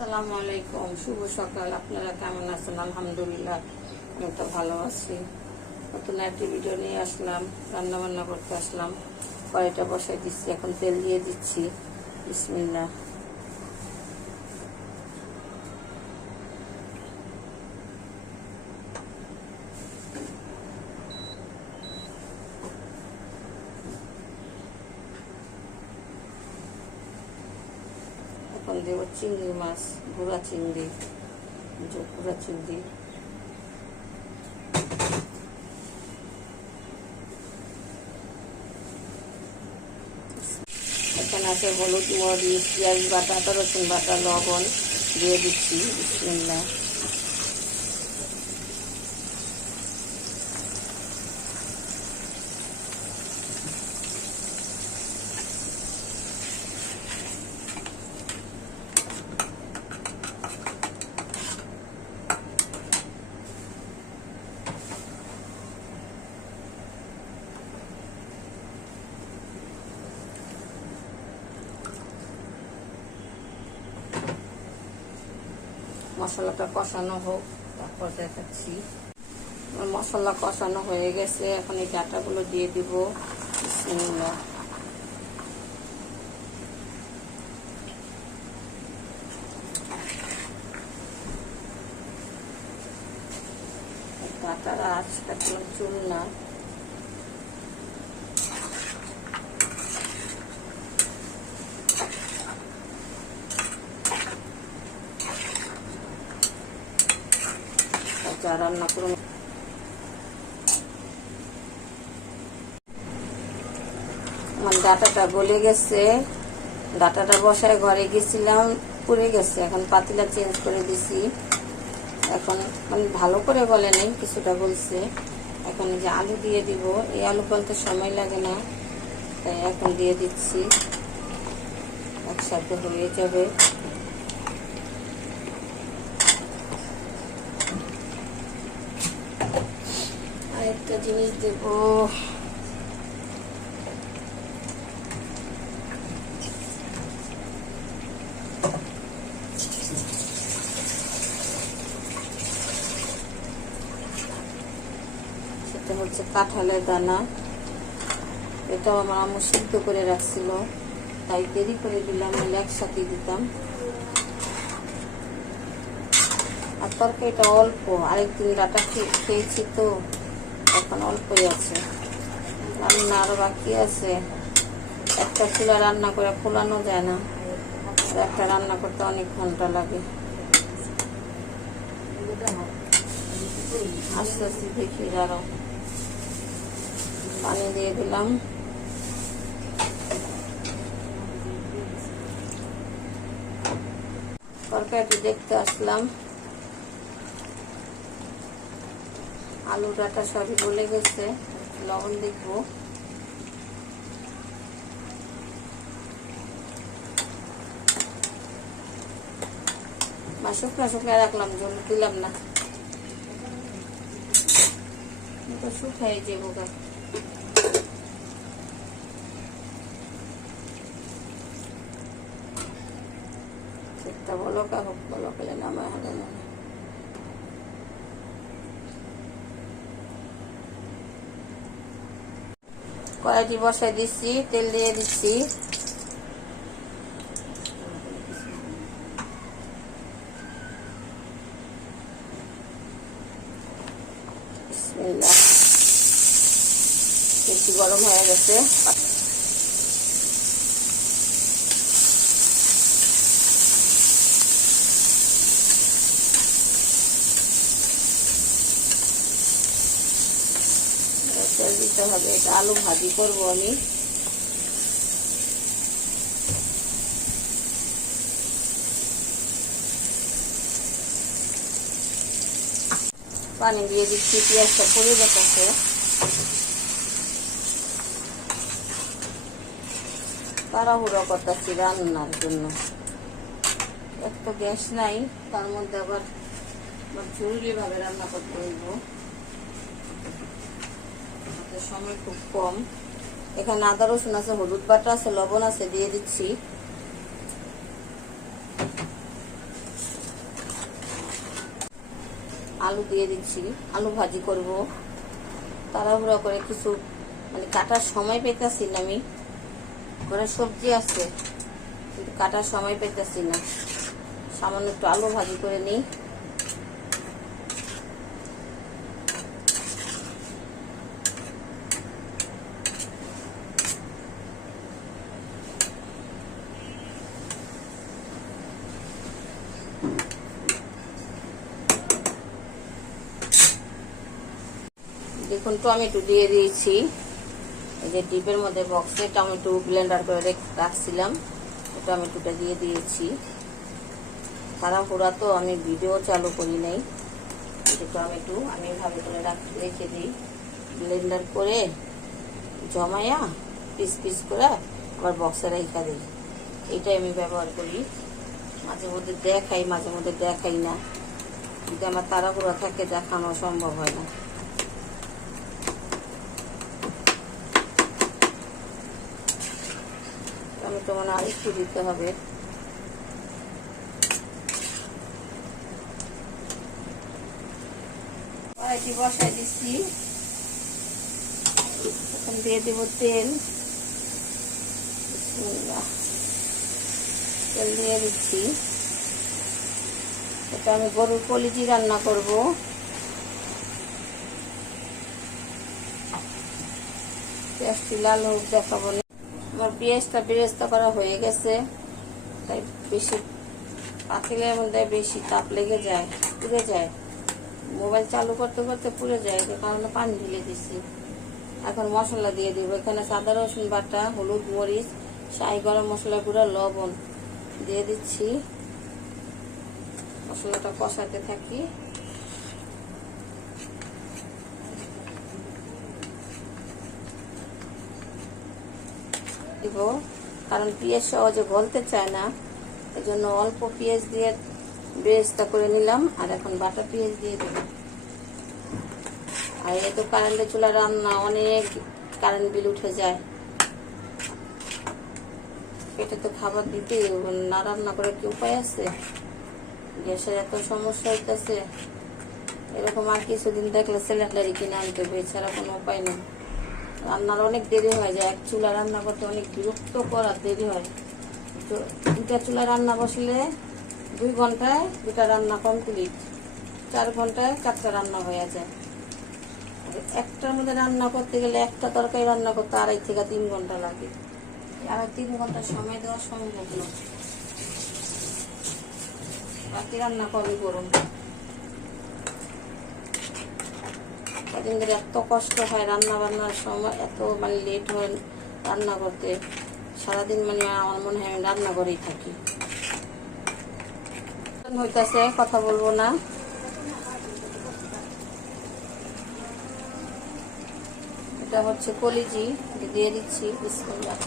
আসসালামু আলাইকুম, শুভ সকাল। আপনারা কেমন আছেন? আলহামদুলিল্লাহ আমি তো ভালো আছি। নতুন একটি ভিডিও নিয়ে আসলাম, রান্না বান্না করতে আসলাম। কড়াইটা বসাই দিচ্ছি, এখন তেল দিয়ে দিচ্ছি। বিসমিল্লাহ। এখন দেবো চিংড়ি মাছ, গুঁড়া চিংড়ি, গুঁড়া চিংড়ি। এখানে আছে হলুদ, মরিচ, পেঁয়াজ বাটা, আদা রসুন বাটা, লবণ দিয়ে দিচ্ছি। বিসমিল্লাহ। মশলাটা কষানো হোক, তারপর দেখাচ্ছি। মশলা কষানো হয়ে গেছে, এখন এই ডাঁটাগুলো দিয়ে দিব। বিসমিল্লাহ। ডাঁটার আঁচ কাটলাম চুল না। যা রান্না করুন। আমার ডাঁটাটা গলে গেছে, ডাঁটাটা বসায় ঘরে গেছিলাম, পুড়ে গেছে। এখন পাতিলা চেঞ্জ করে দিছি। এখন মানে ভালো করে গলে নেই, কিছুটা গলছে। এখন যে আলু দিয়ে দিব, এই আলু গলতে সময় লাগে না, তাই এখন দিয়ে দিচ্ছি, একসাথে হয়ে যাবে। আরেকটা জিনিস দেব, সেটা হচ্ছে কাঁঠালের দানা। এটাও আমার আম্মু সিদ্ধ করে রাখছিল, তাই দেরি করে দিলাম, নাহলে একসাথে দিতাম। আর তরকারিটা অল্প, আরেকদিন ডাটা খেয়েছি তো, এখন অল্পই আছে। রান্না আরো বাকি আছে। একটা চুলা রান্না করে ফোলানো যায় না, আর একটা রান্না করতে অনেক ঘন্টা লাগে। আস্তে আস্তে দেখি, দাঁড়াও। পানি দিয়ে দিলাম। তরকারিটি দেখতে আসলাম, আলু ডাঁটা সবই গলে গেছে। লবণ দেখবো। শুকনো শুকনো রাখলাম, জল দিলাম না, শুকাই যাবো। সেটা বলকা হোক, বলকালে নামায় হবে না। কড়াইটি বসাই দিচ্ছি, তেল দিয়ে দিচ্ছি। বিসমিল্লাহ। বেশি গরম হয়ে গেছে। তেল দিতে হবে, এটা আলু ভাজি করবো আমি। পানি দিয়ে দিচ্ছি, পেঁয়াজটা পুড়ে যেতেছে। তাড়াহুড়ো করতেছি রান্নার জন্য, এক তো গ্যাস নাই, তার মধ্যে আবার জরুরি ভাবে রান্না করতে হইব, সময় খুব কম। এখানে আদা রসুন আছে, হলুদ বাটা আছে, লবণ আছে, দিয়ে দিচ্ছি। আলু দিয়ে দিচ্ছি, আলু ভাজি করব। তাড়াহুড়া করে কিছু মানে কাটার সময় পেতেছি না, আমি ঘরে সবজি আছে কিন্তু কাটার সময় পেতেছি না। সামান্য একটু আলু ভাজি করে নিই। দেখুন টমেটো দিয়ে দিয়েছি, এই যে ডিপের মধ্যে বক্সে টমেটো ব্লেন্ডার করে রাখছিলাম, টমেটোটা দিয়ে দিয়েছি। তাড়াহুড়া তো আমি ভিডিও চালু করি নাই। টমেটো আমি এভাবে করে রেখে দিই, ব্লেন্ডার করে জমায়া পিস পিস করে আবার বক্সে রেখে দিই। এইটাই আমি ব্যবহার করি। মাঝে মধ্যে দেখাই, মাঝে মধ্যে দেখাই না, কিন্তু আমার তাড়াহুড়া থাকে, দেখানো সম্ভব হয় না। টমেটো মানে আরেকটু দিতে হবে। কড়াইটি বসাই দিচ্ছি, এখন দিয়ে দেব তেল। তেল দিয়ে দিচ্ছি। এটা আমি গরুর কলিজি রান্না করব। পেঁয়াজটি লাল হোক দেখাবো না। আমার পেঁয়াজটা বেরেস্তা করা হয়ে গেছে, তাই বেশি পাতিলের মধ্যে বেশি তাপ লেগে যায়, পুড়ে যায়। মোবাইল চালু করতে করতে পুড়ে যায়, যে কারণে পানি ঢেলে দিচ্ছি। এখন মশলা দিয়ে দিব। এখানে আদা রসুন বাটা, হলুদ মরিচ, শাহি গরম মশলা গুঁড়া, লবণ দিয়ে দিচ্ছি। মশলাটা কষাতে থাকি। দিব, কারণ পেঁয়াজ সহজে গলতে চায় না, এই জন্য অল্প পেঁয়াজ দিয়ে বেরেস্তা করে নিলাম। আর এখন বাটা পেঁয়াজ দিয়ে দেব। আর এই তো কারেন্টের চুলা রান্না, অনেক কারেন্ট বিল উঠে যায়। পেটে তো খাবার দিতে, না রান্না করে কি উপায় আছে? গ্যাসের এত সমস্যা হইতেছে, এরকম আর কিছুদিন দেখলে সিলিন্ডারই কিনে আনতে হবে, এছাড়া কোনো উপায় নেই। রান্নার অনেক দেরি হয়ে যায়, এক চুলা রান্না করতে অনেক বিরক্ত করার দেরি হয়। তো দুটা চুলা রান্না বসলে 2 ঘন্টায় 2টা রান্না কমপ্লিট, 4 ঘন্টায় 4টা রান্না হয়ে যায়। একটার মধ্যে রান্না করতে গেলে একটা তরকারি রান্না করতে 2.5 থেকে 3 ঘন্টা লাগে। আর 3 ঘন্টা সময় দেওয়া সম্ভব না। রাতে রান্না কমই করুন। কদিন ধরে এত কষ্ট হয় রান্না বান্নার সময়, এত মানে লেট হয় রান্না করতে। সারাদিন মানে আমার মনে হয় আমি রান্না করেই থাকি। হইতাছে, কথা বলবো না। এটা হচ্ছে কলিজি, দিয়ে দিচ্ছি। বিসমিল্লাহ।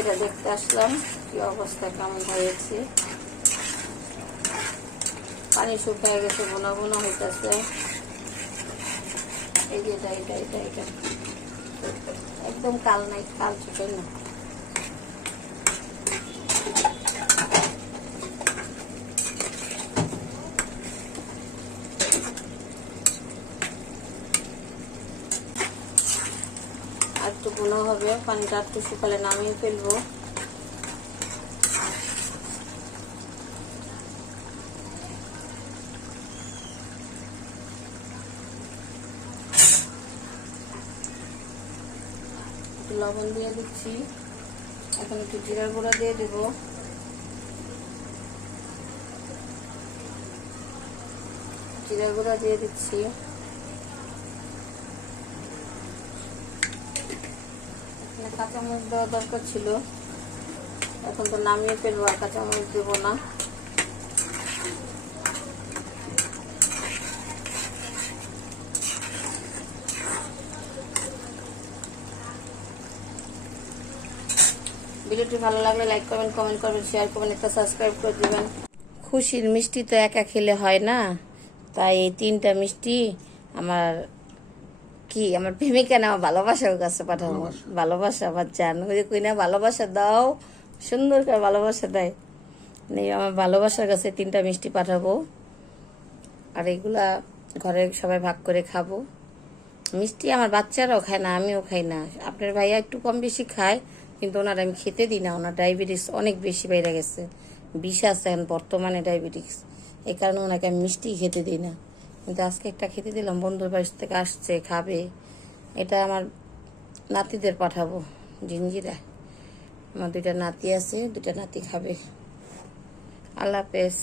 এটা দেখতে আসলাম কি অবস্থা, কেমন হয়েছে। পানি শুকিয়ে গেছে, বোনা বোনা হইতেছে। এই যে এটা একদম কাল নাই, কাল ছোট না। আর একটু বোনা হবে, পানিটা একটু শুকালে নামিয়ে ফেলবো। লবণ দিয়ে দিচ্ছি। এখন একটু জিরার গুঁড়া দিয়ে দেব। জিরার গুঁড়া দিয়ে দিচ্ছি। এখানে কাঁচামরিচ দেওয়া দরকার ছিল, এখন তো নামিয়ে ফেলবো, আর কাঁচামরিচ দেবো না। ভিডিওটি ভালো লাগলে লাইক করবেন, কমেন্ট করবেন, শেয়ার করবেন, একটা সাবস্ক্রাইব করে দিবেন। খুশির মিষ্টি তো একা খেলে হয় না, তাই এই 3টা মিষ্টি আমার আমার প্রেমিকা না আমার ভালোবাসার কাছে পাঠাবো। ভালোবাসা আমার জান, ওই যে কই না ভালোবাসা দাও, সুন্দর করে ভালোবাসা দেয়। আমার ভালোবাসার কাছে 3টা মিষ্টি পাঠাবো, আর এগুলা ঘরে সবাই ভাগ করে খাবো। মিষ্টি আমার বাচ্চারাও খায় না, আমিও খাই না। আপনার ভাইয়া একটু কম বেশি খায়, কিন্তু ওনার আমি খেতে দিই না। ওনার ডায়াবেটিস অনেক বেশি বেড়ে গেছে, 20 আছে এখন বর্তমানে ডায়াবেটিস। এই কারণে ওনাকে আমি মিষ্টি খেতে দিই না। কিন্তু আজকে একটা খেতে দিলাম, বন্ধুর বাড়ি থেকে আসছে, খাবে। এটা আমার নাতিদের পাঠাবো জিঞ্জিরা। আমার 2টা নাতি আছে, 2টা নাতি খাবে। আল্লাহ হাফেজ।